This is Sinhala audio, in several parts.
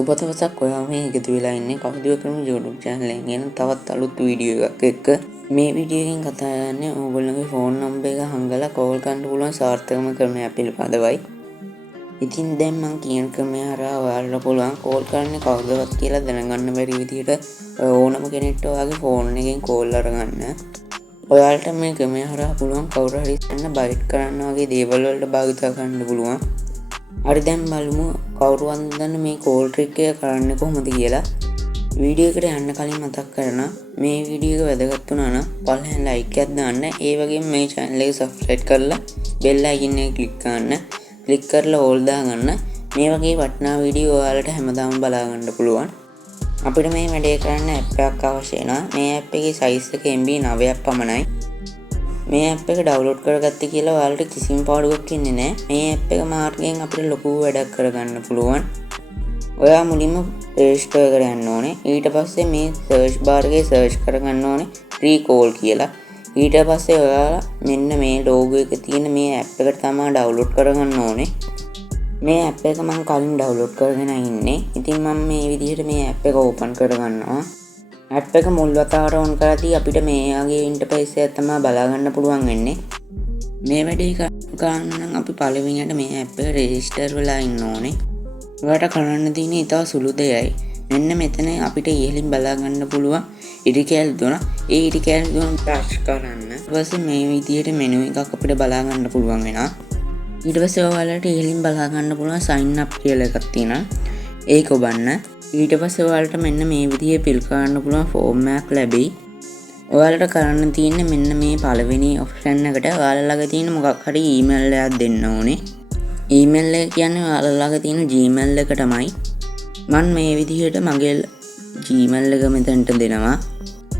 සුබදවසක් ඔයා මේ එකතු වෙලා ඉන්නේ කවිදු Academy YouTube channel එකෙන් ගෙන තවත් අලුත් වීඩියෝ එකක් එක්ක. මේ වීඩියෝ එකෙන් කතා කරන්නේ ඕගොල්ලෝගේ ෆෝන් නම්බර් එක හංගලා කෝල් කරන්න පුළුවන් සාර්ථකම ක්‍රමයක් පිළිබඳවයි. ඉතින් දැන් මම කියන ක්‍රමය හරහා ඔයාලට පුළුවන් කෝල් කරන්නේ කවුදවත් කියලා දැනගන්න බැරි විදිහට ඕනම කෙනෙක්ට ඔයාගේ ෆෝන් එකෙන් කෝල් අරගන්න. ඔයාලට මේ ක්‍රමය හරහා පුළුවන් කවුරු හරි ඉන්න බයිට් කරන්න වගේ දේවල් වලට භාවිත කරන්න පුළුවන්. හරි දැන් බලමු කවුරුවත් දන්න මේ කෝල් ට්‍රික් එක කරන්නේ කොහොමද කියලා. වීඩියෝ එකට යන්න කලින් මතක් කරනවා මේ වීඩියෝ එක වැදගත් වුණා නම් පළවෙනි ලයික් එකක් දාන්න. ඒ වගේම මේ channel එක subscribe කරලා bell icon එක click කරන්න. click කරලා all දාගන්න. මේ වගේ වටිනා වීඩියෝ ඔයාලට හැමදාම බලා ගන්න පුළුවන්. අපිට මේ වැඩේ කරන්න app එකක් අවශ්‍ය වෙනවා. මේ app එකේ size එක MB 9ක් පමණයි. මේ app එක download කරගත්තේ කියලා ඔයාලට කිසිම පාඩුවක් ඉන්නේ නැහැ. මේ app එක මාර්ගයෙන් අපිට ලොකු වැඩක් කරගන්න පුළුවන්. ඔයා මුලින්ම Play Store එකට යන්න ඕනේ. ඊට පස්සේ මේ search bar එකේ search කරගන්න ඕනේ free call කියලා. ඊට පස්සේ ඔයාලා මෙන්න මේ logo එක තියෙන මේ app එකට තමයි download කරගන්න ඕනේ. මේ app එක මම කලින් download කරගෙන ඉන්නේ. ඉතින් මම මේ විදිහට මේ app එක open කරගන්නවා. app එක මුල් වතාවට on කරද්දී අපිට මේගේ ඉන්ටර්ෆේස් එක තමයි බලා ගන්න පුළුවන් වෙන්නේ. මේ වැඩේ කරන්න නම් අපි පළවෙනියට මේ app එක register වෙලා ඉන්න ඕනේ. ඔයාලට කරන්න තියෙන්නේ ඉතාල සුළු දෙයයි. මෙන්න මෙතන අපිට ඉහළින් බලා ගන්න පුළුවන් ඉරි කැල් දුන. ඒ ඉරි කැල් දුන ටච් කරන්න. ඊට පස්සේ මේ විදිහට මෙනු එකක් අපිට බලා ගන්න පුළුවන් වෙනවා. ඊට පස්සේ ඔයාලට ඉහළින් බලා ගන්න පුළුවන් sign up කියලා එකක් තියෙනවා. ඒක ඔබන්න. ඊට පස්සේ ඔයාලට මෙන්න මේ විදිහේ fill කරන්න පුළුවන් form එකක් ලැබෙයි. ඔයාලට කරන්න තියෙන්නේ මෙන්න මේ පළවෙනි option එකට ඔයාලා ළඟ තියෙන මොකක් හරි email එකක් දෙන්න ඕනේ. email එක කියන්නේ ඔයාලා ළඟ තියෙන Gmail එක තමයි. මම මේ විදිහට මගේ Gmail එක මෙතනට දෙනවා.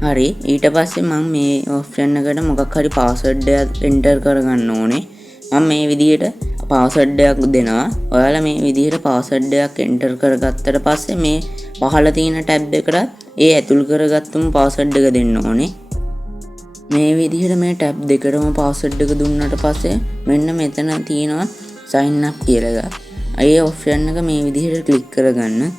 හරි. ඊට පස්සේ මම මේ option එකට මොකක් හරි password එකක් enter කරගන්න ඕනේ. මම මේ විදිහට password එකක් දෙනවා. ඔයාලා මේ විදිහට password එකක් enter කරගත්තට පස්සේ මේ පහළ තියෙන tab එකට ඒ ඇතුල් කරගත්තුම password එක දෙන්න ඕනේ. මේ විදිහට මේ tab දෙකටම password එක දුන්නාට පස්සේ මෙන්න මෙතන තියෙනවා sign up කියලා එකක්. ඒ option එක මේ විදිහට click කරගන්න.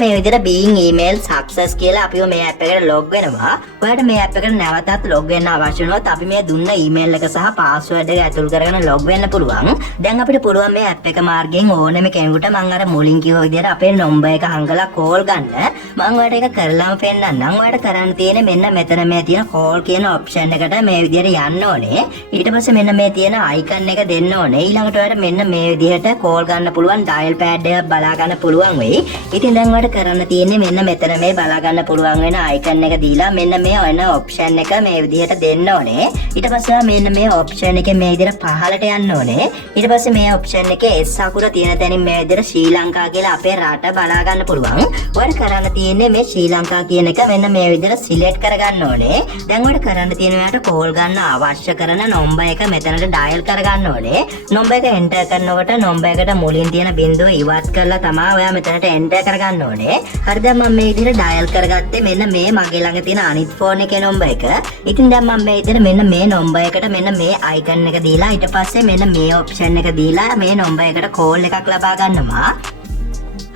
මේ විදිහට being email success කියලා අපිව මේ app එකට log වෙනවා. ඔයාලට මේ app එකට නැවතත් log වෙන්න අවශ්‍ය වුණොත් අපි මේ දුන්න email එක සහ password එක ඇතුල් කරගෙන log වෙන්න පුළුවන්. දැන් අපිට පුළුවන් මේ app එක මාර්ගයෙන් ඕනෙම කෙනෙකුට මම අර මුලින් කිව්ව විදිහට අපේ number එක හංගලා call ගන්න. මම ඔයාලට ඒක කරලාම පෙන්නන්නම්. ඔයාලට කරන්න තියෙන්නේ මෙන්න මෙතන මේ තියෙන call කියන option එකට මේ විදිහට යන්න ඕනේ. ඊට පස්සේ මෙන්න මේ තියෙන icon එක දෙන්න ඕනේ. ඊළඟට ඔයාලට මෙන්න මේ විදිහට call ගන්න පුළුවන් dial pad එක බලා ගන්න පුළුවන් වෙයි. ඉතින් දැන් කරන්න තියෙන්නේ මෙන්න මෙතන මේ බලා ගන්න පුළුවන් වෙන icon එක දීලා මෙන්න මේ ඔන්න option එක මේ විදිහට දෙන්න ඕනේ. ඊට පස්සේ මෙන්න මේ option එකේ මේ විදිහට පහළට යන්න ඕනේ. ඊට පස්සේ මේ option එකේ S අකුර තියෙන තැනින් මේ විදිහට ශ්‍රී ලංකා කියලා අපේ රට බලා ගන්න පුළුවන්. ඔයාලට කරන්න තියෙන්නේ මේ ශ්‍රී ලංකා කියන එක මෙන්න මේ විදිහට select කරගන්න ඕනේ. දැන් ඔයාලට කරන්න තියෙන ඔයාලට call ගන්න අවශ්‍ය කරන number එක මෙතනට dial කරගන්න ඕනේ. number එක enter කරනකොට number එකට මුලින් තියෙන බිංදුව ඉවත් කරලා තමයි ඔයා මෙතනට enter කරගන්න ඕනේ. හරි දැන් මම මේ විදිහට ඩයල් කරගත්තේ මෙන්න මේ මගේ ළඟ තියෙන අනිත් ෆෝන් එකේ නම්බර් එක. ඉතින් දැන් මම මේ විදිහට මෙන්න මේ නම්බර් එකට මෙන්න මේ අයිකන් එක දීලා ඊට පස්සේ මෙන්න මේ ඔප්ෂන් එක දීලා මේ නම්බර් එකට කෝල් එකක් ලබා ගන්නවා.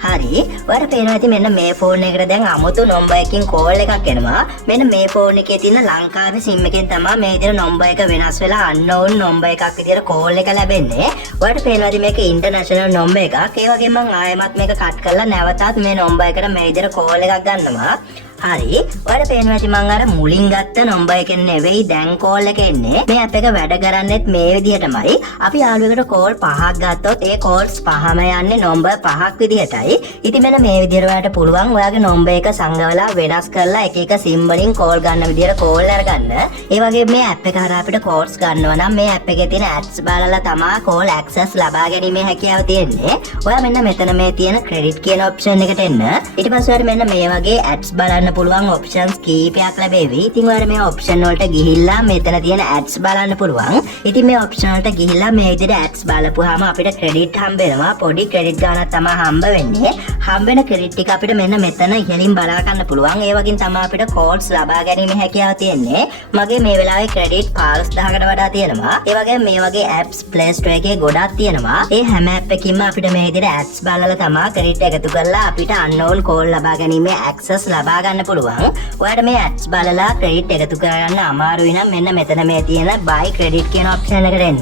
හරි. ඔයාලට පේනවා ඇති මෙන්න මේ ෆෝන් එකට දැන් 아무තු නම්බර් එකකින් කෝල් එකක් එනවා. මෙන්න මේ ෆෝන් එකේ තියෙන ලංකාවේ SIM එකෙන් තමයි මේ විදිහට නම්බර් එක වෙනස් වෙලා unknown නම්බර් එකක් විදිහට කෝල් එක ලැබෙන්නේ. ඔයාලට පේනවා ඇති මේක ඉන්ටර්නැෂනල් නම්බර් එකක්. ඒ වගේම මම ආයෙමත් මේක කට් කරලා නැවතත් මේ නම්බර් එකට මේ විදිහට කෝල් එකක් ගන්නවා. හරි. ඔයාලට පේනවා ඇති මම අර මුලින් ගත්ත නම්බර් එකෙන් නෙවෙයි දැන් කෝල් එක එන්නේ. මේ ඇප් එක වැඩ කරන්නේත් මේ විදිහටමයි. අපි යාළුවෙකුට කෝල් 5ක් ගත්තොත් ඒ කෝල්ස් පහම යන්නේ නම්බර් 5ක් විදිහටයි. ඉතින් මෙන්න මේ විදිහට ඔයාලට පුළුවන් ඔයාගේ නම්බර් එක සංගවලා වෙනස් කරලා එක එක SIM වලින් කෝල් ගන්න විදිහට කෝල් අරගන්න. ඒ වගේම මේ ඇප් එක හරහා අපිට කෝල්ස් ගන්නවා නම් මේ ඇප් එකේ තියෙන ඇඩ්ස් බලලා තමයි කෝල් ඇක්සස් ලබා ගැනීමේ හැකියාව තියෙන්නේ. ඔයා මෙන්න මෙතන මේ තියෙන ක්‍රෙඩිට් කියන ඔප්ෂන් එකට එන්න. ඊට පස්සේ ඔයාලට මෙන්න මේ වගේ ඇඩ්ස් බලන්න ගන්න පුළුවන් ඔප්ෂන්ස් කීපයක් ලැබෙවි. ඉතින් ඔයාලා මේ ඔප්ෂන් වලට ගිහිල්ලා මෙතන තියෙන ඇඩ්ස් බලන්න පුළුවන්. ඉතින් මේ ඔප්ෂන් වලට ගිහිල්ලා මේ විදිහට ඇඩ්ස් බලපුවාම අපිට ක්‍රෙඩිට් හම්බ වෙනවා. පොඩි ක්‍රෙඩිට් ගාණක් තමයි හම්බ වෙන්නේ. හම්බ වෙන ක්‍රෙඩිට් ටික අපිට මෙන්න මෙතන ඉහළින් බලා ගන්න පුළුවන්. ඒ වගේම තමයි අපිට කෝඩ්ස් ලබා ගැනීම හැකියාව තියෙන්නේ. මගේ මේ වෙලාවේ ක්‍රෙඩිට් 15000කට වඩා තියෙනවා. ඒ වගේම මේ වගේ ඇප්ස් Play Store එකේ ගොඩක් තියෙනවා. ඒ හැම ඇප් එකකින්ම අපිට මේ විදිහට ඇඩ්ස් බලලා තමයි ක්‍රෙඩිට් එකතු කරලා අපිට unknown කෝල් ලබා ගැනීමේ access ලබා ගන්න පුළුවන්. ඔයාලට මේ ඇඩ්ස් බලලා ක්‍රෙඩිට් එකතු කරගන්න අමාරුයි නම් මෙන්න මෙතන මේ තියෙන buy credit කියන ඔප්ෂන් එකට එන්න.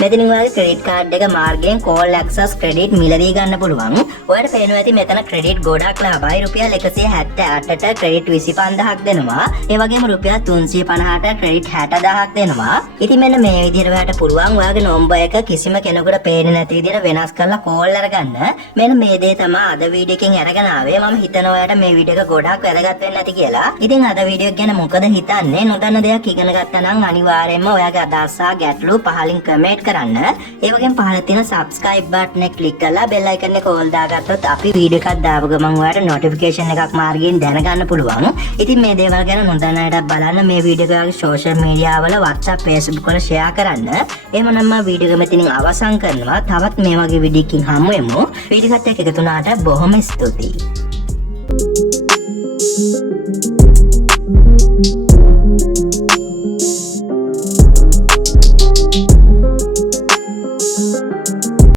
මෙතනින් ඔයාලගේ ක්‍රෙඩිට් කාඩ් එක මාර්ගයෙන් call access credit මිලදී ගන්න පුළුවන්. ඔයාලට පේනවා ඇති මෙතන ක්‍රෙඩිට් ගොඩක් ලාභයි. රුපියල් 178ට ක්‍රෙඩිට් 25000ක් දෙනවා. ඒ වගේම රුපියල් 350ට ක්‍රෙඩිට් 60000ක් දෙනවා. ඉතින් මෙන්න මේ විදිහට ඔයාලට පුළුවන් ඔයාගේ නම්බර් එක කිසිම කෙනෙකුට පේන්නේ නැති විදිහට වෙනස් කරලා call අරගන්න. මෙන්න මේ දේ තමයි අද වීඩියෝ එකෙන් අරගෙන ආවේ. මම හිතනවා ඔයාලට මේ වීඩියෝ එක ගොඩක් වැදගත් වෙන්න ඇති කියලා. ඉතින් අද වීඩියෝ එක ගැන මොකද හිතන්නේ? නොදන්න දෙයක් ඉගෙන ගත්තා නම් අනිවාර්යයෙන්ම ඔයාගේ අදහස් සහ ගැටලු පහලින් කමෙන්ට් කරන්න. ඒ වගේම පහළ තියෙන subscribe button එක click කරලා bell icon එක all දාගත්තොත් අපි වීඩියෝ එකක් දාපු ගමන් ඔයාලට notification එකක් මාර්ගයෙන් දැනගන්න පුළුවන්. ඉතින් මේ දේවල් ගැන නොදන්න අයට බලන්න මේ වීඩියෝ එක social media වල WhatsApp Facebook වල share කරන්න. එහෙමනම් මම වීඩියෝ එක මෙතනින් අවසන් කරනවා. තවත් මේ වගේ වීඩියෝ එකකින් හමු වෙමු. වීඩියෝ එකත් එක්ක එකතු වුණාට බොහොම ස්තුතියි.